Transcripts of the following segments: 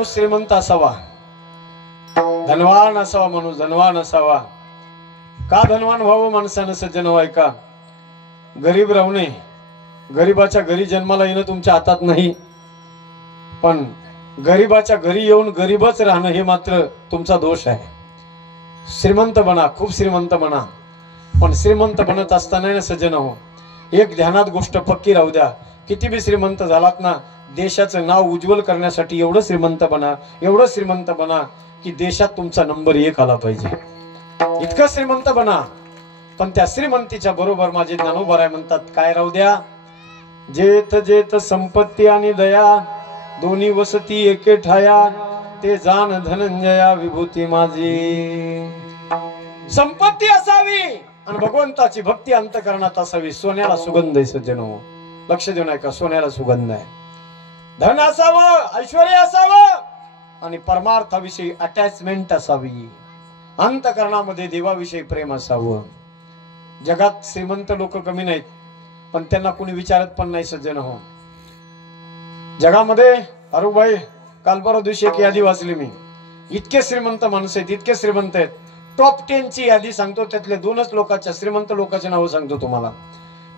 माणूस श्रीमंत असावा, धनवान असावा, माणूस धनवान असावा. का धनवान व्हावं माणसानं सज्जन व्हाय का? गरीब राहू नये. गरीबाच्या घरी जन्माला येणं तुमच्या हातात नाही, पण गरीबाच्या घरी येऊन गरीबच राहणं हे मात्र तुमचा दोष आहे. श्रीमंत बना, खूप श्रीमंत बना, पण श्रीमंत बनत असताना ना सज्जन हो, एक ध्यानात गोष्ट पक्की राहू द्या. किती बी श्रीमंत झालात ना, देशाचं नाव उज्ज्वल करण्यासाठी एवढं श्रीमंत बना, एवढं श्रीमंत बना की देशात तुमचा नंबर 1 आला पाहिजे. इतकं श्रीमंत बना. पण त्या श्रीमंतीच्या बरोबर माझे ज्ञानोबा म्हणतात काय राहू द्या, जेथ जेथ संपत्ती आणि दया दोन्ही वसती एके ठाया, ते जाण धनंजया विभूती माझी. संपत्ती असावी आणि भगवंताची भक्ती अंतकरणात असावी. सोन्याला सुगंध आहे सज्जनो, लक्ष देऊ नका, सोन्याला सुगंध आहे. धन असावं, ऐश्वर्य असावं आणि परमार्थाविषयी अटॅचमेंट असावी. अंतकरणामध्ये देवाविषयी प्रेम असावं. जगात श्रीमंत लोक कमी नाहीत, पण त्यांना कोणी विचारत पण नाही सज्जन हो. जगामध्ये अरुबाई काल परवा दिवशी एक यादी वाचली मी. इतके श्रीमंत माणसं आहेत, इतके श्रीमंत आहेत. टॉप 10 ची यादी सांगतो, त्यातले 2च लोकांच्या, श्रीमंत लोकांचे नाव सांगतो तुम्हाला.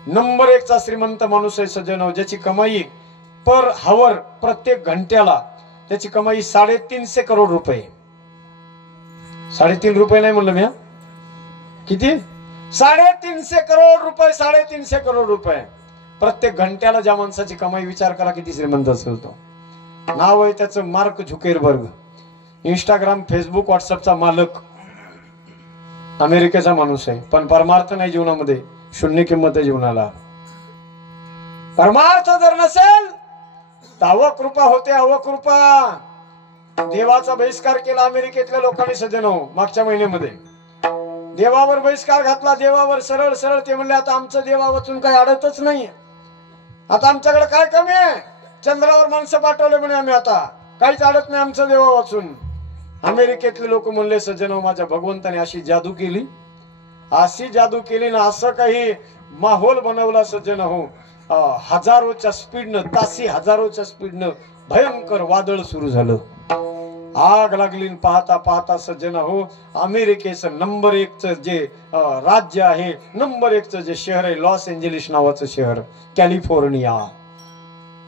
नंबर 1 चा श्रीमंत माणूस आहे सज्जन हो, ज्याची कमाई पर हावर, प्रत्येक घंट्याला त्याची कमाई 350 करोड रुपये. 3.5 रुपये नाही म्हणलं मी, किती? 350 करोड रुपये. 350 करोड रुपये प्रत्येक घंट्याला. ज्या माणसाची कमाई विचार करा किती श्रीमंत असेल तो. नाव आहे त्याचं मार्क झुकेरबर्ग. इंस्टाग्राम, फेसबुक, व्हॉट्सअपचा मालक. अमेरिकेचा माणूस आहे, पण परमार्थ नाही जीवनामध्ये, शून्य किंमत आहे जीवनाला. परमार्थ जर नसेल तर अवकृपा होते, अवकृपा. देवाचा बहिष्कार केला अमेरिकेतल्या लोकांनी सज्जन हो. मागच्या महिन्यामध्ये देवावर बहिष्कार घातला, देवावर सरळ सरळ. ते म्हणले आता आमचं देवा वाचून काही अडतच नाही, आता आमच्याकडे काय कमी आहे. चंद्रावर माणसं पाठवले म्हणे आम्ही, आता काहीच अडत नाही आमचं देवा वाचून. अमेरिकेतले लोक म्हणले सज्जन हो, माझ्या भगवंताने अशी जादू केली, अशी जादू केली ना, असं काही माहोल बनवला सज्जन हो. हजारोच्या स्पीडनं, तासी हजारोच्या स्पीडनं भयंकर वादळ सुरू झालं. आग लागली. पाहता पाहता सज्जन हो, अमेरिकेचं नंबर 1 च जे राज्य आहे, नंबर 1 च जे शहर आहे, लॉस एंजेलिस नावाचं शहर, कॅलिफोर्निया,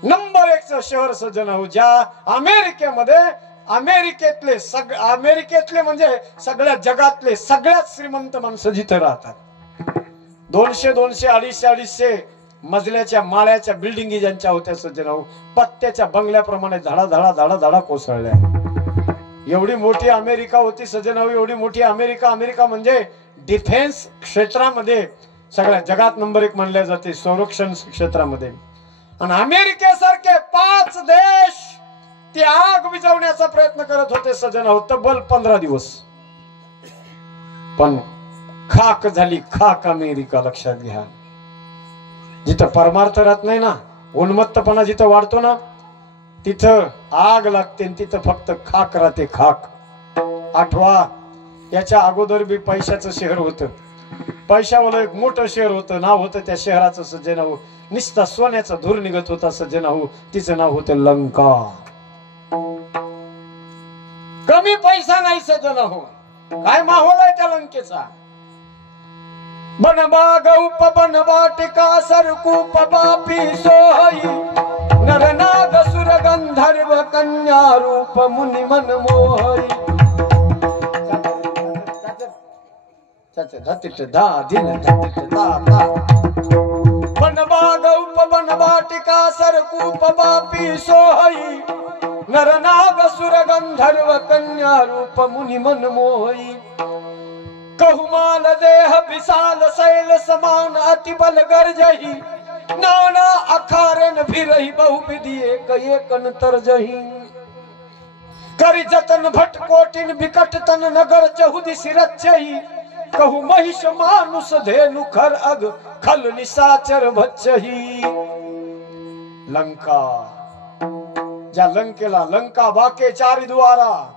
नंबर 1 च शहर सज्जन हो. ज्या अमेरिकेमध्ये अमेरिकेतले म्हणजे सगळ्या जगातले सगळ्यात श्रीमंत माणसं जिथे राहतात. 200, 250 मजल्याच्या माळ्याच्या बिल्डिंगी ज्यांच्या होत्या सज्जन हो, पत्त्याच्या बंगल्याप्रमाणे धडा धडा धडा धडा कोसळल्या. एवढी मोठी अमेरिका होती सज्जन हो, एवढी मोठी अमेरिका. अमेरिका म्हणजे डिफेन्स क्षेत्रामध्ये सगळ्या जगात नंबर 1 मानल्या जाते, संरक्षण क्षेत्रामध्ये. आणि अमेरिकेसारखे 5 देश ती आग विझवण्याचा प्रयत्न करत होते सज्जन हो, तब्बल 15 दिवस. पण खाक झाली, खाक अमेरिका. लक्षात घ्या, जिथं परमार्थ राहत नाही ना, उन्मत्तपणा जिथं वाढतो ना, तिथं आग लागते, तिथं फक्त खाक राहते, खाक. आठवा, याच्या अगोदर बी पैशाचं शहर होतं. पैशावाला एक मोठं शहर होतं, नाव होतं त्या शहराचं सज्जन हो, निस्ता सोन्याचा धूर निघत होता सज्जन हो. तिचं नाव होतं लंका. कमी पैसा नाही सज्जन हो. काय माहोल आहे त्या लंकेचा. बनबाग उपवन वाटिका सरकूप बापी सोहई, नरनाग सुर गंधर्व कन्या रूप मुनि मन मोहई. बनबाग उपवन वाटिका सरकूप बापी सोहई, नरनाग सुर गंधर्व कन्या रूप मुनि मन मोहई. कहुमाल देह विशाल शैल समान अति बल गर्जही, नाना अखारन फिरही बहुविधि एक एकन तरजही. करि जतन भट कोटिन विकट तन नगर चहुदिसि रचही, कहु महिष मानुष धेनु खर अग खल निशाचर भक्षही. लंका, ज्या लंकेला लंका बाके चारि द्वारा,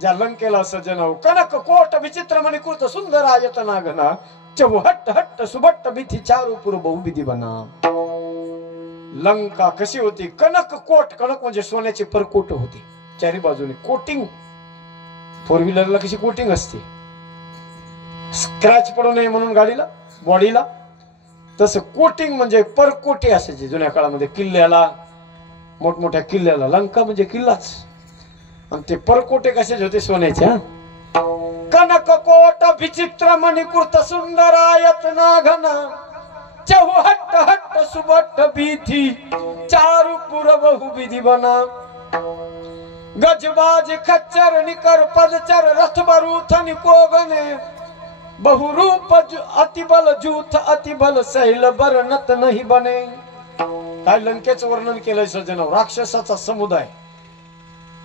ज्या लंकेला सज्जन हो, कनक कोट विचित्र मणिकृत सुंदर आयतना घना, चहु हट्ट हट्ट सुबट्ट बिथी चारू पुर बहुविधि बना. लंका कशी होती? कनक कोट. कनक म्हणजे सोन्याची परकोट होती. चारी बाजूने कोटिंग, फोर व्हीलरला कशी कोटिंग असते, स्क्रॅच पडू नये म्हणून गाडीला, बॉडीला, तसं कोटिंग म्हणजे परकोटे असायचे जुन्या काळामध्ये. किल्ल्याला, मोठमोठ्या किल्ल्याला, लंका म्हणजे किल्लाच, आणि ते परकोटे कशाचे होते? सोन्याच्या. कनक कोट विचित्र मणिकृत सुंदरायत नाघना चौहट्ट हट्ट सुबट्ट भीती चारु पुर बहु विधि बना गजबाज खच्चर निकर पदचर रथ बरूथ निकोगने बहुरूप अतिबल जूथ अतिबल सैल बरनत नाही बने. काय लंकेचं वर्णन केलंय सज्जनो. राक्षसाचा समुदाय,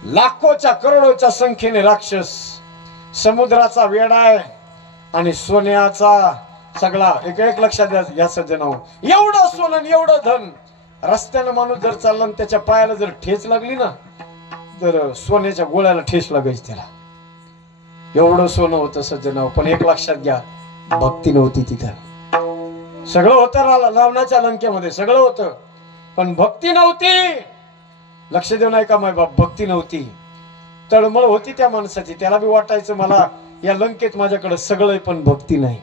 लाखोच्या करोडोच्या संख्येने राक्षस, समुद्राचा वेडा आहे आणि सोन्याचा सगळा एक लक्षात घ्या सज्जनो. एवढं सोनं, एवढं धन, रस्त्यानं माणूस जर चालला आणि त्याच्या पायाला जर ठेच लागली ना, तर सोन्याच्या गोळ्याला ठेच लागायची त्याला. एवढं सोनं होतं सज्जनो. पण एक लक्षात घ्या, भक्ती नव्हती तिथं. सगळं होतं रावणाच्या लंकेमध्ये, सगळं होतं, पण भक्ती नव्हती. लक्ष देऊ नाही का माय बाप? भक्ती नव्हती. तळमळ होती त्या माणसाची. त्याला बी वाटायचं मला या लंकेत माझ्याकडे सगळं, पण भक्ती नाही.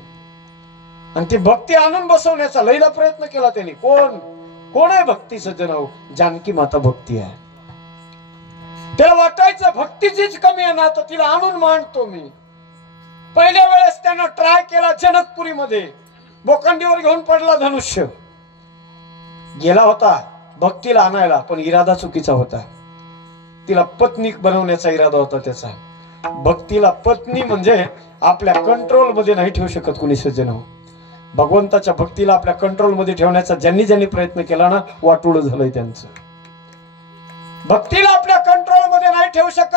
आणि ती भक्ती आणून बसवण्याचा लईला प्रयत्न केला त्यांनी. कोण आहे भक्ती सज्जनो? जानकी माता भक्ती आहे. त्याला वाटायचं भक्तीचीच कमी आहे ना, तर तिला आणून मांडतो मी. पहिल्या वेळेस त्यानं ट्राय केला जनकपुरीमध्ये, बोकंडीवर घेऊन पडला धनुष्य, गेला होता भक्तीला आणायला, पण इरादा चुकीचा होता. तिला पत्नी बनवण्याचा इरादा होता त्याचा. भक्तीला पत्नी म्हणजे आपल्या कंट्रोल मध्ये नाही ठेवू शकत कुणी सज्जन. भगवंताच्या भक्तीला आपल्या कंट्रोल मध्ये ठेवण्याचा ज्यांनी प्रयत्न केला ना, वाटोळ झालंय त्यांचं. भक्तीला आपल्या कंट्रोल मध्ये नाही ठेवू शकत.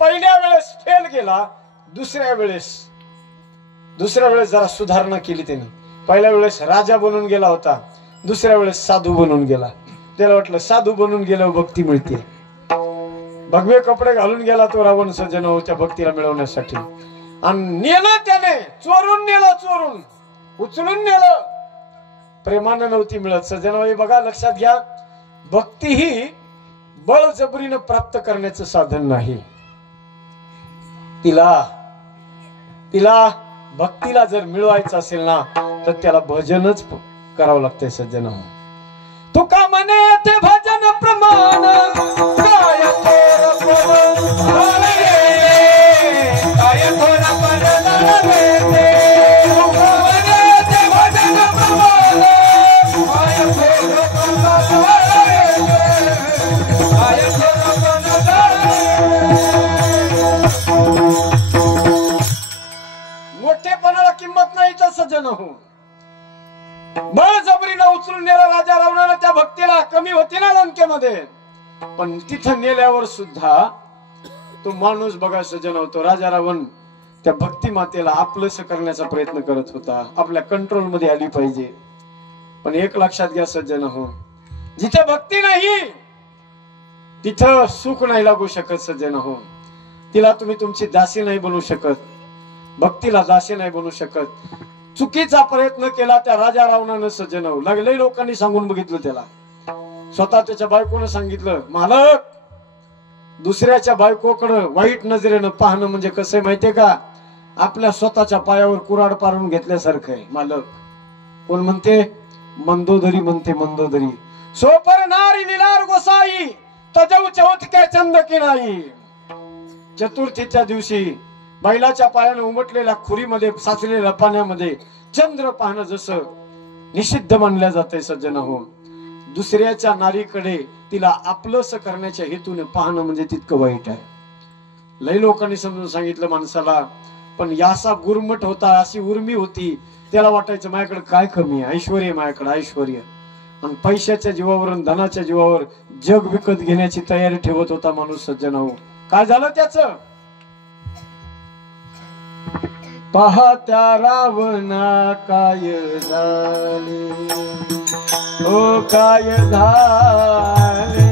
पहिल्या वेळेस फेल गेला, दुसऱ्या वेळेस जरा सुधारणा केली त्यांनी. पहिल्या वेळेस राजा बनून गेला होता, दुसऱ्या वेळेस साधू बनून गेला. त्याला वाटलं साधू बनून गेल्यावर भक्ती मिळते. भगवे कपडे घालून गेला तो रावण सज्जन त्या भक्तीला मिळवण्यासाठी. आणि नेलं त्याने, चोरून नेलं, चोरून उचलून नेलं. प्रेमानं नव्हती मिळत सज्जन. बघा, लक्षात घ्या, भक्ती ही बळजबरीनं प्राप्त करण्याचं साधन नाही. तिला भक्तीला जर मिळवायचं असेल ना, तर त्याला भजनच करावं लागतंय सज्जन. तुका म्हणे ते भजन प्रमाण काय मोठेपणाला किंमत नाही तर सज्जन हो. बळजबरीला उचलून नेला राजा रावणाला. त्या भक्तीला कमी होती ना लंकेमध्ये, पण तिथं नेल्यावर सुद्धा तो माणूस बघा सज्जन होतो. राजा रावण त्या भक्ती मातेला आपलंस करण्याचा प्रयत्न करत होता, आपल्या कंट्रोल मध्ये आली पाहिजे. पण एक लक्षात घ्या सज्जन हो, जिथे भक्ती नाही तिथं सुख नाही लागू शकत सज्जन हो. तिला तुम्ही तुमची दासी नाही बनवू शकत, भक्तीला दासी नाही बनवू शकत. चुकीचा प्रयत्न केला त्या राजा रावणानं सज्जन हो. लागले लोकांनी सांगून बघितलं त्याला, स्वतः त्याच्या बायकोनं सांगितलं, मालक दुसऱ्याच्या बायकोकडे वाईट नजरेनं पाहणं म्हणजे कसं माहितीये का? आपल्या स्वतःच्या पायावर कुऱ्हाड पाडून घेतल्यासारखं आहे. मालक कोण म्हणते? मंदोदरी म्हणते, मंदोदरी. सोपर नारी निलार गोसाई तजव चौथक्या चंद की नाही. चतुर्थीच्या दिवशी बैलाच्या पायानं उमटलेल्या खुरीमध्ये साचलेल्या पाण्यामध्ये चंद्र पाहणं जसं निषिद्ध मानल्या जाते सज्जन हो, दुसऱ्याच्या नारीकडे तिला आपलंस करण्याच्या हेतूने पाहणं म्हणजे तितकं वाईट आहे. लई लोकांनी समजून सांगितलं माणसाला, पण यासा गुरमट होता, अशी उर्मी होती. त्याला वाटायचं माझ्याकडे काय कमी आहे, ऐश्वर्य माझ्याकडे, ऐश्वर्य. आणि पैशाच्या जीवावर, धनाच्या जीवावर जग विकत घेण्याची तयारी ठेवत होता माणूस सज्जन हो. काय झालं त्याचं? पहा त्या रावणा काय झाले, ओ काय झाले,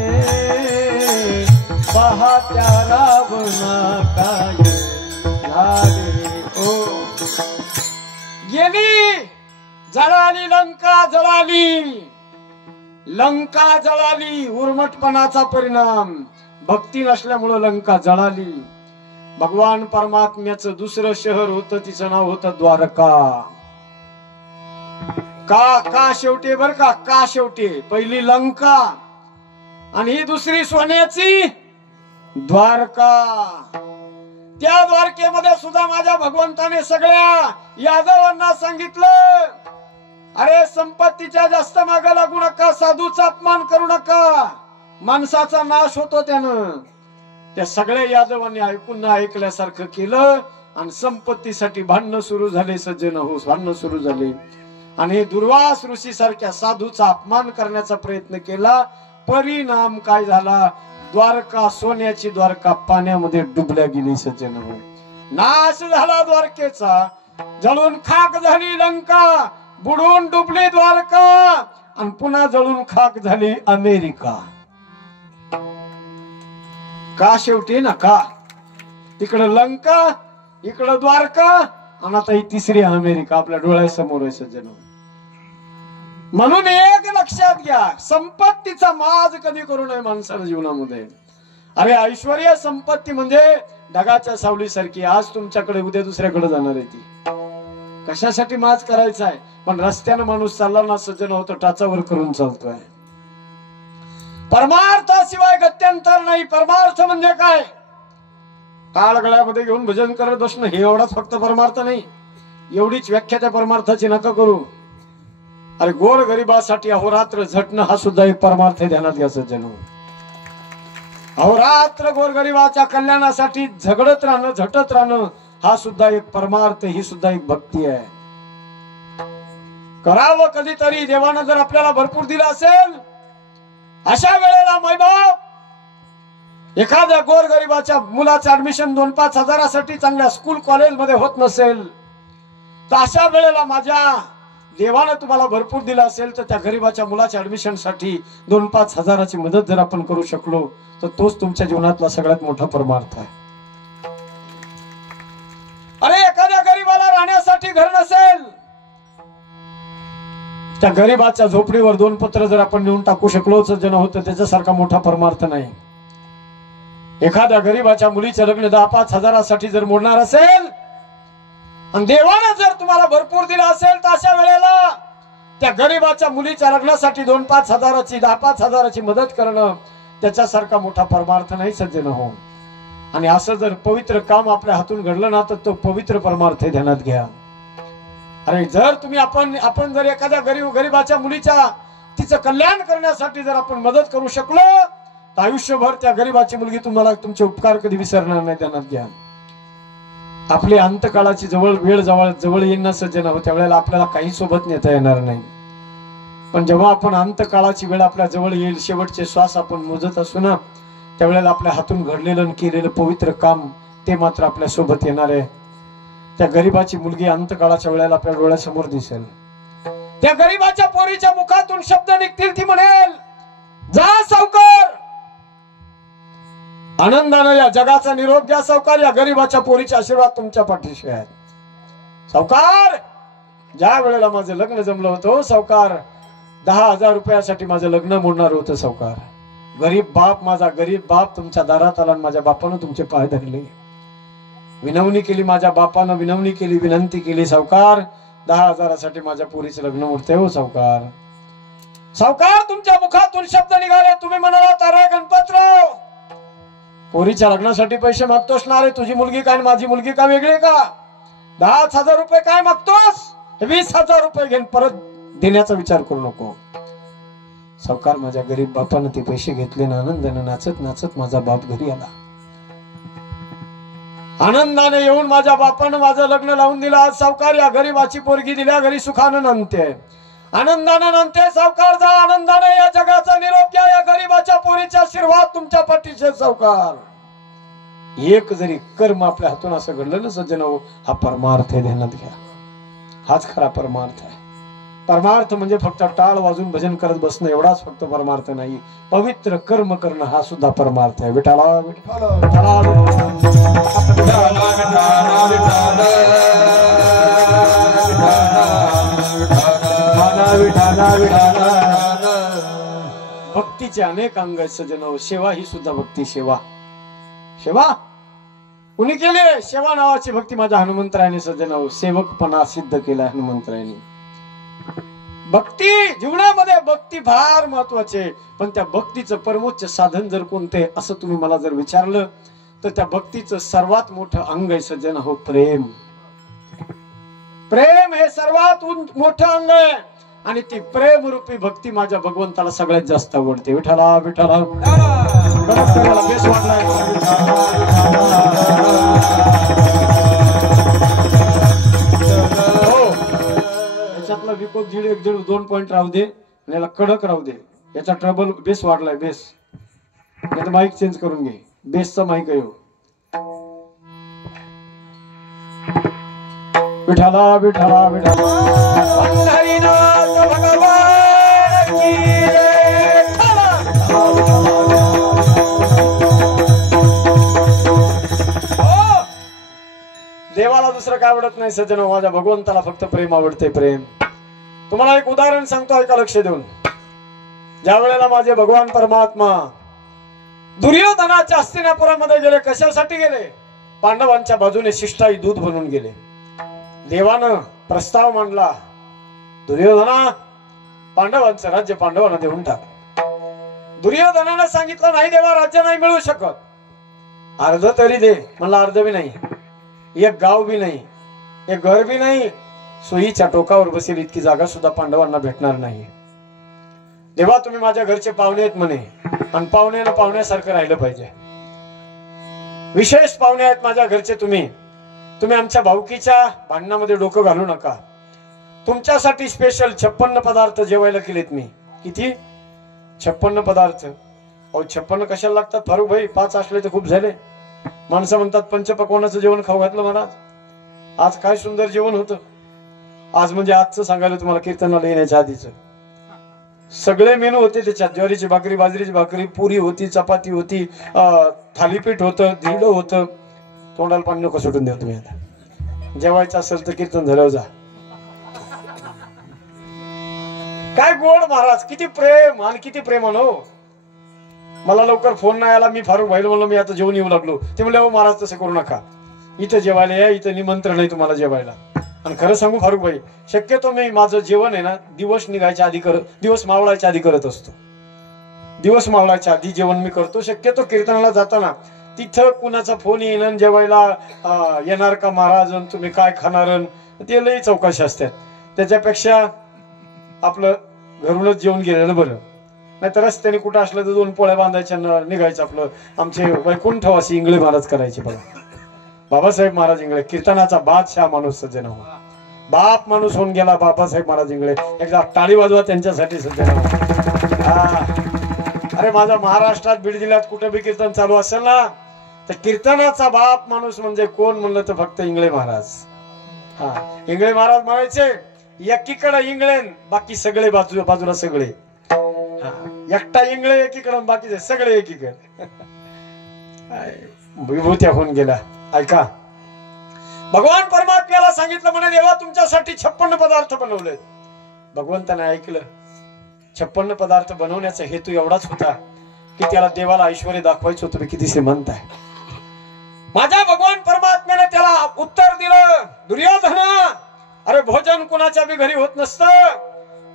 पहा त्या रावणा काय झाले. ओ गेली, जळाली लंका, जळाली लंका, जळाली. उर्मटपणाचा परिणाम. भक्ती नसल्यामुळं लंका जळाली. भगवान परमात्म्याचं दुसरं शहर होतं, तिचं नाव होतं द्वारका. का शेवटी बर का शेवटी पहिली लंका आणि ही दुसरी सोन्याची द्वारका. त्या द्वारकेमध्ये सुद्धा माझ्या भगवंताने सगळ्या यादवांना सांगितलं, अरे संपत्तीच्या जास्त मागे लागू नका, साधूचा अपमान करू नका, माणसाचा नाश होतो त्यानं. त्या सगळ्या यादवांनी ऐकून ना ऐकल्यासारखं केलं आणि संपत्तीसाठी भांडणं सुरू झाले. सज्जन हो, भांडणं सुरू झाले आणि दुर्वास ऋषी सारख्या साधूचा अपमान करण्याचा प्रयत्न केला. परिणाम काय झाला? द्वारका, सोन्याची द्वारका पाण्यामध्ये डुबल्या गेली. सज्जन हो, नाश झाला द्वारकेचा, जळून खाक झाली लंका, बुडून डुबली द्वारका आणि पुन्हा जळून खाक झाली अमेरिका. का शेवटी ना का, तिकडं लंका, इकडं द्वारका आणि आता ही तिसरी अमेरिका आपल्या डोळ्यासमोर आहे. सज्जन, म्हणून एक लक्षात घ्या, संपत्तीचा माज कधी करू नये माणसाच्या जीवनामध्ये. अरे ऐश्वर्य संपत्ती म्हणजे ढगाच्या सावलीसारखी, आज तुमच्याकडे उद्या दुसऱ्याकडे जाणार आहे. ती कशासाठी माज करायचा आहे? पण रस्त्यानं माणूस चालला ना सज्जन होतो, टाचावर करून चालतोय. परमार्थाशिवाय गत्यंतर नाही. परमार्थ म्हणजे काय? टाळ गळ्यामध्ये घेऊन भजन करत बसणं हे एवढाच फक्त परमार्थ नाही. एवढीच व्याख्या त्या परमार्थाची नका करू. अरे गोर गरिबासाठी अहोरात्र झटणं हा सुद्धा एक परमार्थ आहे, ध्यानात घ्या सज्जन. अहोरात्र गोरगरिबाच्या कल्याणासाठी झगडत राहणं, झटत राहणं हा सुद्धा एक परमार्थ, ही सुद्धा एक भक्ती आहे. करावं कधीतरी. देवानं जर आपल्याला भरपूर दिलं असेल, अशा वेळेला मायबाप एखाद्या गोरगरिबाच्या मुलाचं ऍडमिशन 2-5 हजारासाठी चांगल्या स्कूल कॉलेजमध्ये होत नसेल, तर अशा वेळेला माझ्या देवानं तुम्हाला भरपूर दिला असेल तर त्या गरीबाच्या मुलाच्या ऍडमिशन साठी 2-5 हजाराची मदत जर आपण करू शकलो तर तोच तुमच्या जीवनातला सगळ्यात मोठा परमार्थ आहे. अरे एखाद्या गरीबाला राहण्यासाठी घर नसेल, त्या गरीबाच्या झोपडीवर 2 पत्र जर आपण नेऊन टाकू शकलो सज्जन होतं, त्याच्यासारखा मोठा परमार्थ नाही. एखाद्या गरीबाच्या मुलीचे लग्न 10-5 हजारासाठी जर मोडणार असेल आणि देवानं जर तुम्हाला भरपूर दिला असेल तर अशा वेळेला त्या गरीबाच्या मुलीच्या लग्नासाठी 2-5 हजाराची 10-5 हजाराची मदत करणं त्याच्यासारखा मोठा परमार्थ नाही सज्जन हो. आणि असं जर पवित्र काम आपल्या हातून घडलं ना तर तो पवित्र परमार्थ आहे, ध्यानात घ्या. अरे जर तुम्ही आपण जर एखाद्या गरीबाच्या मुलीच्या तिचं कल्याण करण्यासाठी जर आपण मदत करू शकलो तर आयुष्यभर त्या गरीबाची मुलगी तुम्हाला तुमचे उपकार कधी विसरणार नाही, ध्यानात घ्या. आपली अंतकाळाची वेळ जवळ येईल ना सज्जन हो, त्यावेळेला आपल्याला काही सोबत नेता येणार नाही. पण जेव्हा आपण अंतकाळाची वेळ आपल्या जवळ येईल, शेवटचे श्वास आपण मोजत असू ना, त्यावेळेला आपल्या हातून घडलेलं केलेलं पवित्र काम ते मात्र आपल्या सोबत येणार आहे. त्या गरीबाची मुलगी अंतकाळाच्या वेळेला आपल्या डोळ्यासमोर दिसेल. त्या गरीबाच्या पोरीच्या मुखातून शब्द निघतील, ती म्हणेल, जा सावकार, आनंदानं या जगाचा निरोप द्या सावकार, या गरीबाच्या पोरीचे आशीर्वाद तुमच्या पाठीशी आहेत. सावकार, ज्या वेळेला माझं लग्न जमलं होतं सावकार, 10,000 रुपयासाठी माझं लग्न मोडणार होतं सावकार. माझा गरीब बाप तुमच्या दारात आला, माझ्या बापानं तुमचे पाय धरले, विनवणी केली, माझ्या बापानं विनवणी केली, विनंती केली, सावकार 10,000साठी माझ्या पोरीचे लग्न मोडते हो सावकार. सावकार तुमच्या मुखातून शब्द निघाले, तुम्ही म्हणाला, अरे गणपतराव, पोरीच्या लग्नासाठी पैसे मागतोस ना? रे तुझी मुलगी काय माझी मुलगी का वेगळी का? 10,000 रुपये काय मागतोस? 20,000 रुपये घेऊन परत देण्याचा विचार करू नको. सावकार माझ्या गरीब बापानं ते पैसे घेतले ना, आनंदाने नाचत नाचत माझा बाप घरी आला. आनंदाने येऊन माझ्या बापानं माझं लग्न लावून दिलं. आज सावकार या गरीबाची पोरगी दिल्या घरी, सुखानं नंते, आनंदानं नंते. सावकार जा आनंदाने या जगाचा निरोप घ्या, या गरीबाच्या पोरीचा आशीर्वाद तुमच्या पाठीशी सावकार. एक जरी कर्म आपल्या हातून असं घडलं ना सज्जन हो, हा परमार्थ आहे, ध्यानात घ्या. हाच खरा परमार्थ आहे. परमार्थ म्हणजे फक्त टाळ वाजून भजन करत बसणं एवढाच फक्त परमार्थ नाही, पवित्र कर्म करणं हा सुद्धा परमार्थ आहे. विठाला भक्तीचे अनेक अंग आहेत सज्जनो. सेवा ही सुद्धा भक्ती. सेवा सेवा कुणी केली? सेवा नावाची भक्ती माझ्या हनुमंतरायाने सज्जनो सेवकपणा सिद्ध केला. हनुमंतरायाने भक्ती जीवनामध्ये भक्ती फार महत्वाचे. पण त्या भक्तीचं परमोच्च साधन जर कोणते असं तुम्ही मला जर विचारलं तर त्या भक्तीचं सर्वात मोठं अंग आहे सज्जन हो प्रेम. प्रेम हे सर्वात मोठं अंग आहे आणि ती प्रेम रूपी भक्ती माझ्या भगवंताला सगळ्यात जास्त आवडते. विठ्ठला विठ्ठला बेस वाटलाय. याच्यातला विकोप 1.5 पॉइंट राहू दे आणि याला कडक राहू दे. याचा ट्रबल बेस वाढलाय. बेस याचा माईक चेंज करून घे. बेसचा माईक आहे. विठ्ठला विठ्ठला विठ्ठला देवाला दुसरं काय आवडत नाही सज्जन. माझ्या भगवंताला फक्त प्रेम आवडते. प्रेम. तुम्हाला एक उदाहरण सांगतो ऐका लक्ष देऊन. ज्या वेळेला माझे भगवान परमात्मा दुर्योधनाच्या हस्तिनापुरामध्ये गेले, कशासाठी गेले? पांडवांच्या बाजूने शिष्टाई दूत बनून गेले. देवानं प्रस्ताव मांडला, दुर्योधना पांडवांचं राज्य पांडवांना देऊन टाक. दुर्योधनानं सांगितलं नाही देवा, राज्य नाही मिळू शकत. अर्ध तरी दे. म्हणला अर्ध बी नाही, एक गाव बी नाही, एक घर बी नाही, सोयीच्या टोकावर बसेल इतकी जागा सुद्धा पांडवांना भेटणार नाही. देवा तुम्ही माझ्या घरचे पाहुणे आहेत म्हणे आणि पाहुण्यानं पाहुण्यासारखं राहिलं पाहिजे. विशेष पाहुणे आहेत माझ्या घरचे. तुम्ही आमच्या भाऊकीच्या भांडणामध्ये डोकं घालू नका. तुमच्यासाठी स्पेशल 56 पदार्थ जेवायला केलेत मी. किती? 56 पदार्थ. अहो 56 कशाला लागतात फारुख भाई? 5 असले तर खूप झाले. माणसं म्हणतात पंचपक्वानाचं जेवण खाऊ घातलं महाराज. आज काय सुंदर जेवण होतं. आज म्हणजे आजचं सांगायला तुम्हाला कीर्तनाला येण्याच्या आधीच सगळे मेनू होते त्याच्यात. ज्वारीची भाकरी, बाजरीची भाकरी, पुरी होती, चपाती होती, थालीपीठ होतं, धिरडं होतं. तोंडाला पाणी नको सुटून देऊ तुम्ही. आता जेवायचं असेल तर कीर्तन झाल्यावर जा. काय गोड महाराज, किती प्रेम आणि किती प्रेमान हो. मला लवकर फोन नाही आला. मी फारुख भाईला म्हणलो मी आता जेवण येऊ लागलो. ते म्हणले हो महाराज तसं करू नका, इथं जेवायला या, इथं निमंत्रण आहे तुम्हाला जेवायला. आणि खरं सांगू फारुख भाई, शक्यतो मी माझं जेवण आहे ना दिवस निघायच्या आधी दिवस मावळायच्या आधी करत असतो. दिवस मावळायच्या आधी जेवण मी करतो. शक्यतो कीर्तनाला जाताना तिथं कुणाचा फोन येईन, जेवायला येणार का महाराज, तुम्ही काय खाणार, ते लई चौकशी असतात. त्याच्यापेक्षा आपलं घरूनच जेवण गेलेलं बरं. नाहीतर रस्त्याने कुठं असलं तर 2 पोळ्या बांधायच्या निघायचं आपलं. आमचे वैकुंठवासी इंगळे महाराज करायचे बघा. बाबासाहेब महाराज इंगळे कीर्तनाचा बादशाह माणूस सज्जन. बाप माणूस होऊन गेला बाबासाहेब महाराज इंगळे. एकदा टाळी वाजवा त्यांच्यासाठी सज्जन. अरे माझा महाराष्ट्रात बीड जिल्ह्यात कुठं बी कीर्तन चालू असेल ना तर कीर्तनाचा बाप माणूस म्हणजे कोण म्हणलं तर फक्त इंगळे महाराज. इंगळे महाराज म्हणायचे एकीकडे इंगळेन बाकी सगळे बाजूला सगळे. एकटा इंगळे एकीकडे बाकीचे सगळे एकीकडे. विभूत्या होऊन गेला. ऐका भगवान परमात्म्याला सांगितलं म्हणे देवा तुमच्यासाठी 56 पदार्थ बनवलेत. भगवंताने ऐकलं. 56 पदार्थ बनवण्याचा हेतू एवढाच होता की त्याला देवाला ऐश्वर्य दाखवायचं होतं किती श्रीमंत आहे. माझ्या भगवान परमात्म्याने त्याला उत्तर दिलं, दुर्योधन अरे भोजन कुणाच्या बी घरी होत नसतं.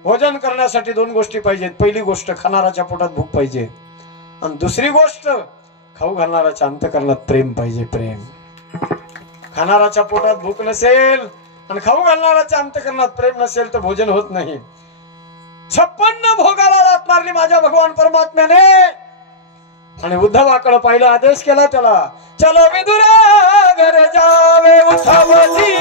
भोजन करण्यासाठी 2 गोष्टी पाहिजेत. पहिली गोष्ट खाणाराच्या पोटात भूक पाहिजे आणि दुसरी गोष्ट खाऊ घालणाराच्या अंतःकरणात प्रेम पाहिजे. प्रेम. खाणाराच्या पोटात भूक नसेल आणि खाऊ घालणाराच्या अंतःकरणात प्रेम नसेल तर भोजन होत नाही. 56 भोगाला लात मारली माझ्या भगवान परमात्म्याने आणि उद्धवाकडे पाहिलं, आदेश केला त्याला, चलो विदुरा घर जावे उद्धवजी.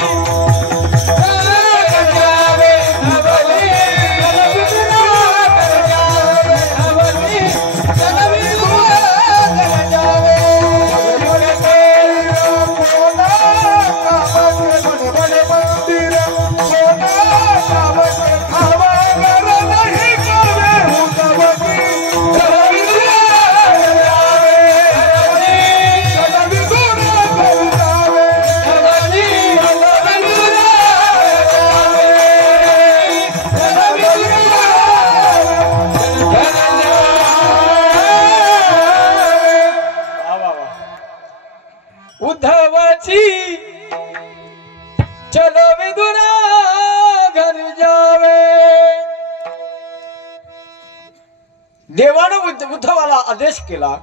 आदेश केला,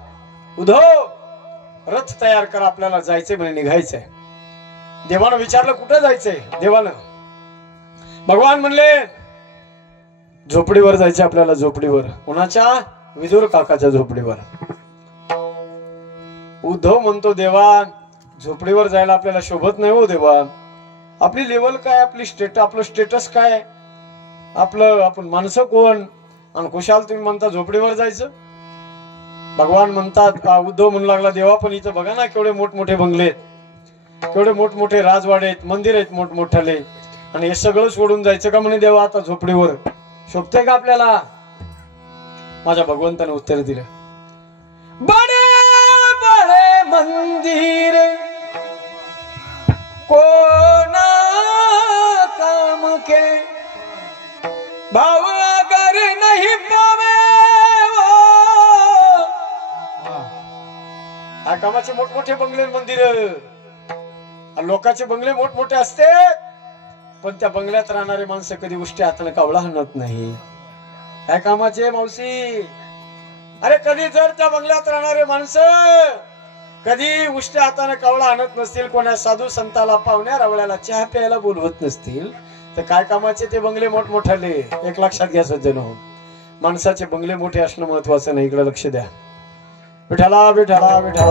उद्धव रथ तयार कर, आपल्याला जायचंय म्हणे, निघायचंय. देवानं विचारलं कुठं जायचंय. देवानं भगवान म्हणले झोपडीवर जायचे आपल्याला, झोपडीवर. कोणाच्या? विदुर काकाच्या झोपडीवर. उद्धव म्हणतो देवा झोपडीवर जायला आपल्याला शोभत नाही हो देवा, आपली लेवल काय, आपलं स्टेटस काय, आपण माणसं कोण, आणि खुशाल तुम्ही म्हणता झोपडीवर जायचं. भगवान म्हणतात, उद्धव म्हणू लागला देवा पण इथं बघा ना केवढे मोठमोठे बंगले आहेत, केवढे मोठमोठे राजवाडे आहेत, मंदिर आहेत मोठमोठाले, आणि हे सगळं सोडून जायचं का म्हणे देवा आता झोपडीवर, शोभतंय का आपल्याला? माझ्या भगवंताने उत्तर दिलं, बडे बडे मंदिर कोना काम के भाव अगर नहीं पावे हा कामाचे मोठमोठे बंगले मंदिर, लोकांचे बंगले मोठमोठे असते, पण त्या बंगल्यात राहणारे माणसं कधी उष्ट्या हाताने कावळा हाणत नाही. काय कामाचे मावशी? अरे कधी जर त्या बंगल्यात राहणारे माणसं कधी उष्ट्या हाताने कावळा हाणत नसतील, कोणा साधू संताला पाहुण्या रावळ्याला चहा प्यायला बोलवत नसतील, तर काय कामाचे ते बंगले मोठमोठाले? एक लक्षात घ्या सज्जन हो, माणसाचे बंगले मोठे असणं महत्वाचं नाही. इकडे लक्ष द्या. विठला विठला विठला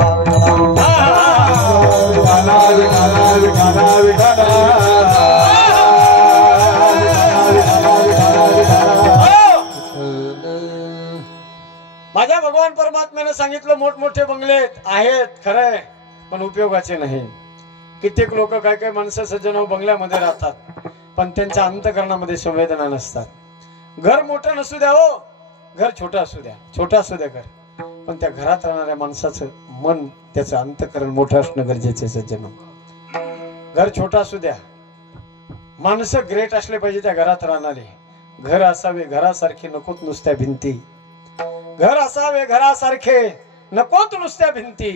माझ्या भगवान परमात्म्याने सांगितलं मोठमोठे बंगले आहेत खरंय, पण उपयोगाचे नाही. कित्येक लोक काय काय माणसं सज्जन बंगल्यामध्ये राहतात, पण त्यांच्या अंतकरणामध्ये संवेदना नसतात. घर मोठं नसू द्या हो, घर छोटं असू द्या, छोटं असू द्या घर, पण त्या घरात राहणाऱ्या माणसाचं मन, त्याचं अंतकरण मोठं असणं गरजेचं आहे सज्जन. घर छोटं असू द्या, माणसं ग्रेट असले पाहिजे त्या घरात राहणारे. घर असावे घरासारखे, नकोत नुसत्या भिंती. घर असावे घरासारखे, नकोत नुसत्या भिंती.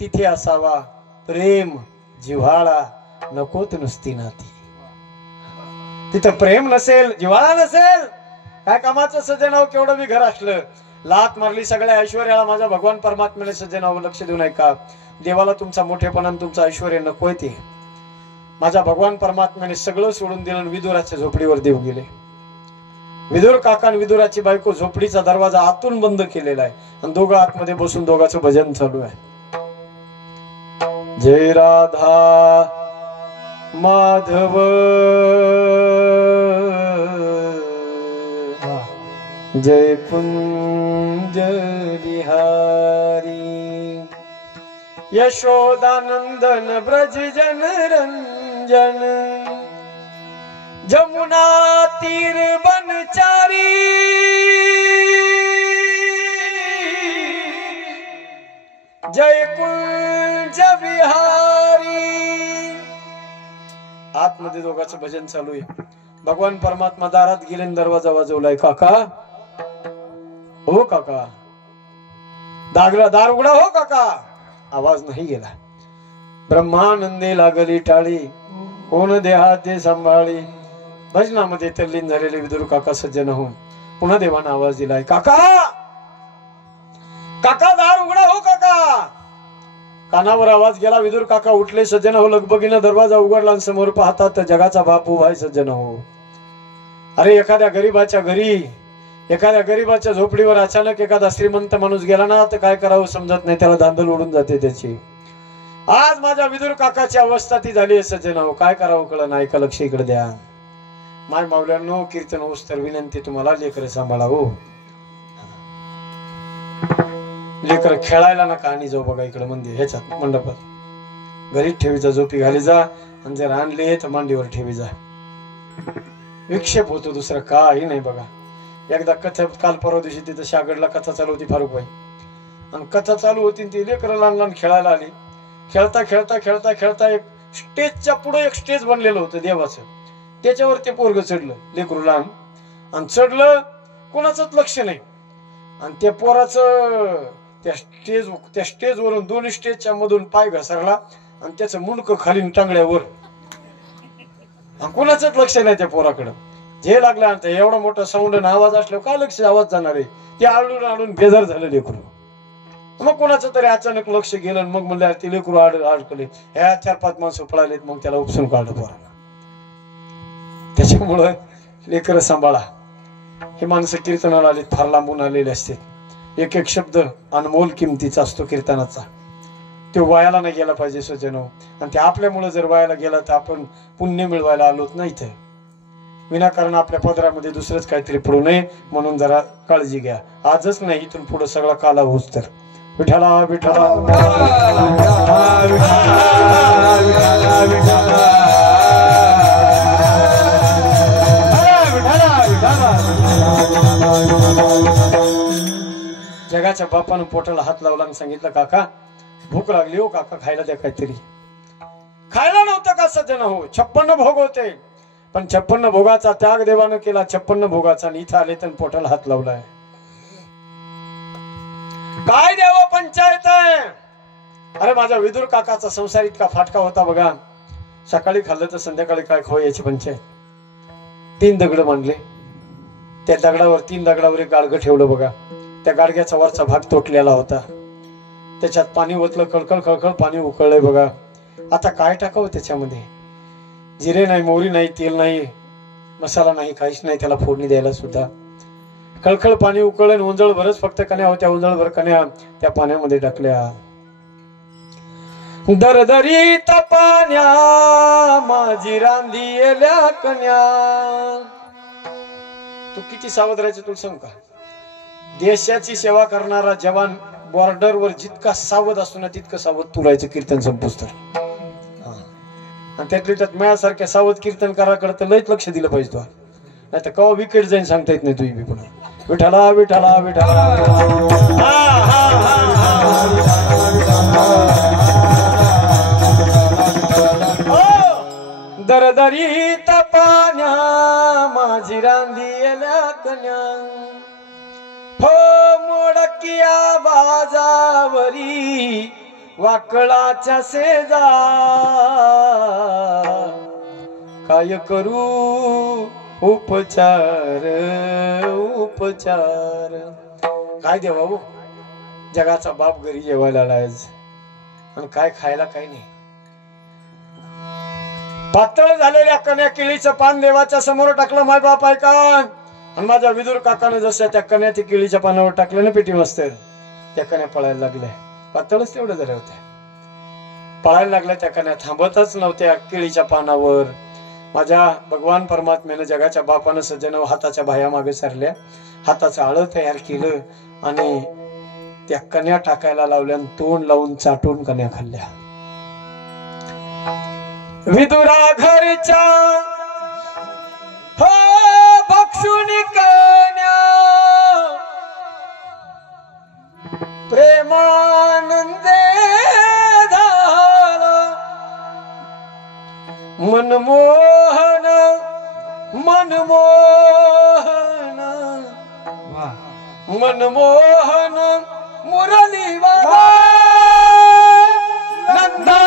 तिथे असावा प्रेम जिव्हाळा, नकोत नुसती नाती. तिथं प्रेम नसेल, जिव्हाळा नसेल, काय कामाचं सज्जनाव? केवढं बी घर असलं, लात मारली सगळ्या ऐश्वर्याला, माझा भगवान परमात्म्याने सज्जनाव लक्ष देऊन ऐका, देवाला तुमचा मोठेपणा तुमचं ऐश्वर्य नकोय. ते माझ्या भगवान परमात्म्याने सगळं सोडून दिलं, विदुराच्या झोपडीवर देव गेले. विदुर काका आणि विदुराची बायको झोपडीचा दरवाजा आतून बंद केलेला आहे, आणि दोघं आतमध्ये बसून दोघांचं भजन चालू आहे. जय राधा माधव जय कुंज बिहारी, यशोदानंदन ब्रज जन रंजन, जमुना तीर बनचारी, जय कुंज बिहारी. आतमध्ये दोघांचं भजन चालू आहे. भगवान परमात्मा दारात गेले, दरवाजा वाजवलाय. काका हो काका, दार उघडा हो काका. आवाज नाही गेला. ब्रह्मानंदे लागली टाळी, कोण देहा ते सांभाळी. भजनामध्ये तल्लीन झालेले विदुर काका सज्जन होऊन पुन्हा देवानं आवाज दिलाय, काका काका दार उघडा हो काका. कानावर आवाज गेला. विदुर काका उठले. सज्जन हो लगबगीनं दरवाजा उघडला, आणि समोर पाहतात जगाचा बाप उभा आहे. सज्जन हो, अरे एखाद्या गरीबाच्या झोपडीवर अचानक एखादा श्रीमंत माणूस गेला ना, तर काय करावं समजत नाही, त्याला धांदल उडून जाते त्याची. आज माझ्या विदुर काकाची अवस्था ती झाली आहे सज्जन हो, काय करावं कळ नाही. का लक्ष इकडे द्या. माय मावल्यांनो, कीर्तन होस तर विनंती तुम्हाला, लेकर सांभाळा हो. लेकर खेळायला नका आणि जाऊ बघा इकडे मंदिर ह्याच्यात मंडपात. घरीच ठेवी जा, झोपी घाली जा, आणि जर आणले तर मांडीवर ठेवी जा. विक्षेप होतो, दुसरं काही नाही. बघा एकदा कथा काल परवा दिवशी तिथं शागडला कथा चालू होती फारुकबाई, आणि कथा चालू होती, ती लेकर लहान लहान खेळायला आली. खेळता खेळता खेळता खेळता एक स्टेजच्या पुढे एक स्टेज बनलेलं होतं देवाचं, त्याच्यावर ते पोरग चढलं, लेकरू लहान, आणि चढलं, कोणाचंच लक्ष नाही. आणि त्या पोराचं त्या स्टेजवरून दोन्ही स्टेजच्या मधून पाय घसरला, आणि त्याचं मुंडकं खाली टांगड्यावर, कोणाचंच लक्ष नाही त्या पोराकडं. जे लागलं एवढा मोठा साऊंड आणि आवाज असल्यावर काय लक्ष, आवाज जाणार आहे. ते आळून आळून बेजार झालं लेकरू. मग कोणाचं तरी अचानक लक्ष गेलं आणि मग म्हणलं ती लेकरू अडकले, ह्या 4-5 माणसं पळालेत, मग त्याला उपसून काढलं पोरांना. त्याच्यामुळं लेकर सांभाळा. हे माणसं कीर्तनाला आलेत, फार लांबून आलेले असते. एक एक शब्द अनमोल किमतीचा असतो कीर्तनाचा, तो वायाला नाही गेला पाहिजे सज्जनो. आणि ते आपल्यामुळे जर वायाला गेला तर आपण पुण्य मिळवायला आलोत नाही. तर विनाकारण आपल्या पदरामध्ये दुसरंच काहीतरी पडू नये म्हणून जरा काळजी घ्या. आजच नाही, इथून पुढे सगळा काला होऊच तर. विठ्ठला विठ्ठला जगाच्या बापानं पोटाला हात लावला आणि सांगितलं, काका भूक लागली हो काका, खायला द्या काहीतरी. खायला नव्हतं का सज्जन हो, 56 भोग होते, पण 56 भोगाचा त्याग देवानं केला. 56 भोगाचा आणि इथं आले तर पोटाला हात लावलाय. काय द्यावं पंचायत आहे. अरे माझ्या विदुर काकाचा संसार इतका फाटका होता बघा. सकाळी खाल्लं तर संध्याकाळी काय खाऊ याची पंचायत. 3 दगड मांडले, त्या दगडावर 3 दगडावर एक गाडगं ठेवलं बघा. त्या गाडग्याचा वरचा भाग तुटलेला होता, त्याच्यात पाणी ओतलं, खळखळ खळखळ पाणी उकळलंय बघा. आता काय टाकावं त्याच्यामध्ये. जिरे नाही, मोहरी नाही, तेल नाही, मसाला नाही, काहीच नाही त्याला फोडणी द्यायला सुद्धा. खळखळ पाणी उकळलं, उंजळ भरच फक्त कण्या होत्या. उंजळ भर कण्या त्या पाण्यामध्ये टाकल्या. दरदरीत पाण्या माझी रांधील्या कन्या. तू किती सावध राहायचं तुला सांग का. देशाची सेवा करणारा जवान बॉर्डरवर जितका सावध असतो ना तितकं सावध तू राहायचं कीर्तन संपूस तर. आणि त्यातली त्यात माझ्यासारख्या सावध कीर्तन कराकडे तर लयच लक्ष दिलं पाहिजे. तू नाही तर कवा विकेट जाईन सांगता येत नाही तुझी बी. पुन्हा विठ्ठला विठ्ठला विठ्ठला दरदरीत पाण्या माझी रांधील्या कन्या. हो मोडकिया बाजावरी वाकळाच्या शेजार काय करू उपचार उपचार. काय देवा हो, जगाचा बाप घरी जेवायला आलाय आणि काय खायला काही नाही. पातळ झालेल्या कन्या केळीचं पान देवाच्या समोर टाकलं. माय बाप आहे का. आणि माझ्या विदुर काकाने जसं त्या कन्या ती केळीच्या पानावर टाकलं ना पेटी मस्त, त्या कन्या पळायला लागल्या. पातळच तेवढं झाल्या होत्या, पळायला लागल्या त्या कन्या. थांबतच नव्हत्या केळीच्या पानावर. माझ्या भगवान परमात्म्यानं जगाच्या बापानं सज्जन हाताच्या बाह्या मागे सारल्या, हाताचं आळं तयार केलं आणि त्या कन्या टाकायला लावल्या. तोंड लावून चाटून कन्या खाल्ल्या. विदुरा घरच्या हो भक्षुण कन्या प्रेमानंदे झाला. मनमोहन मनमोहन मनमोहन मुरली वाला नंदा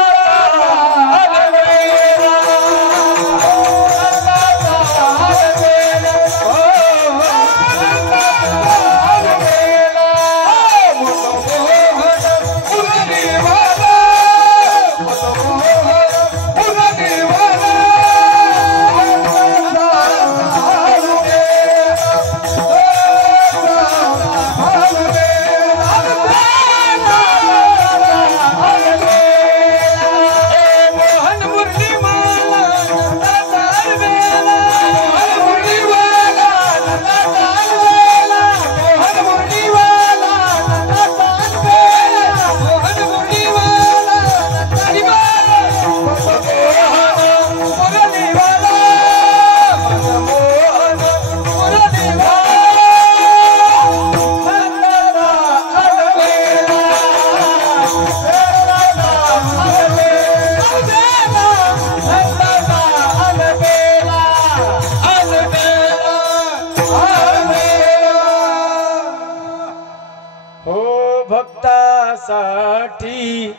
साठी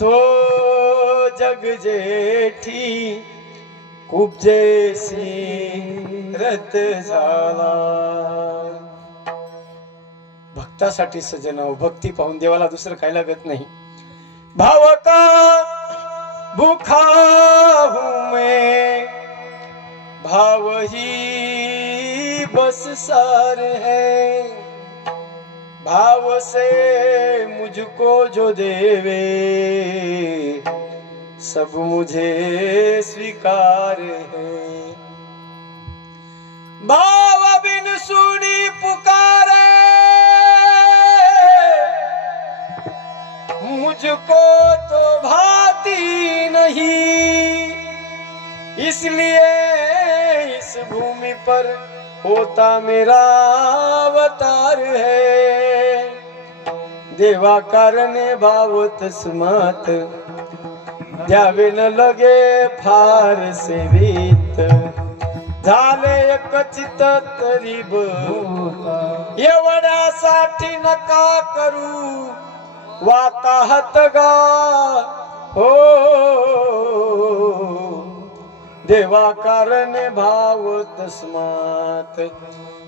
तो जग जेठी खूप जैसी रत झाला. त्यासाठी सजन भक्ती पाहून देवाला दुसरं काय लागत नाही। भाव का भूखा हूं मैं, भाव ही बस सार है, भाव से मुझको जो देवे सब मुझे स्वीकार है। भाव बिन सुनी पुकारे मुझको तो भाती नहीं, इसलिए इस भूमि पर होता मेरा अवतार है। देवा कारणे भाव तस्मात, द्यावे न लगे फार सेवित, झाले एकचित तरी एवढ्यासाठी नका करू वाताहत गा हो। देवा कारणे भाव तस्मात,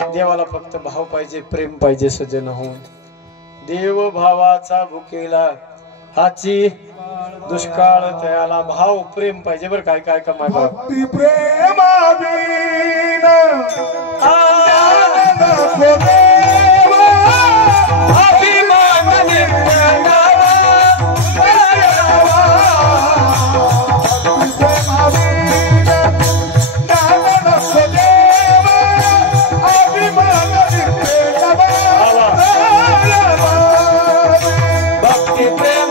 देवाला फक्त भाव पाहिजे, प्रेम पाहिजे सजन हो। देव भावाचा भुकेला हाची दुष्काळ त्याला भाव प्रेम पाहिजे बर काय काय कमाय भक्ती प्रेमाधीन अभिमान भक्ती प्रेम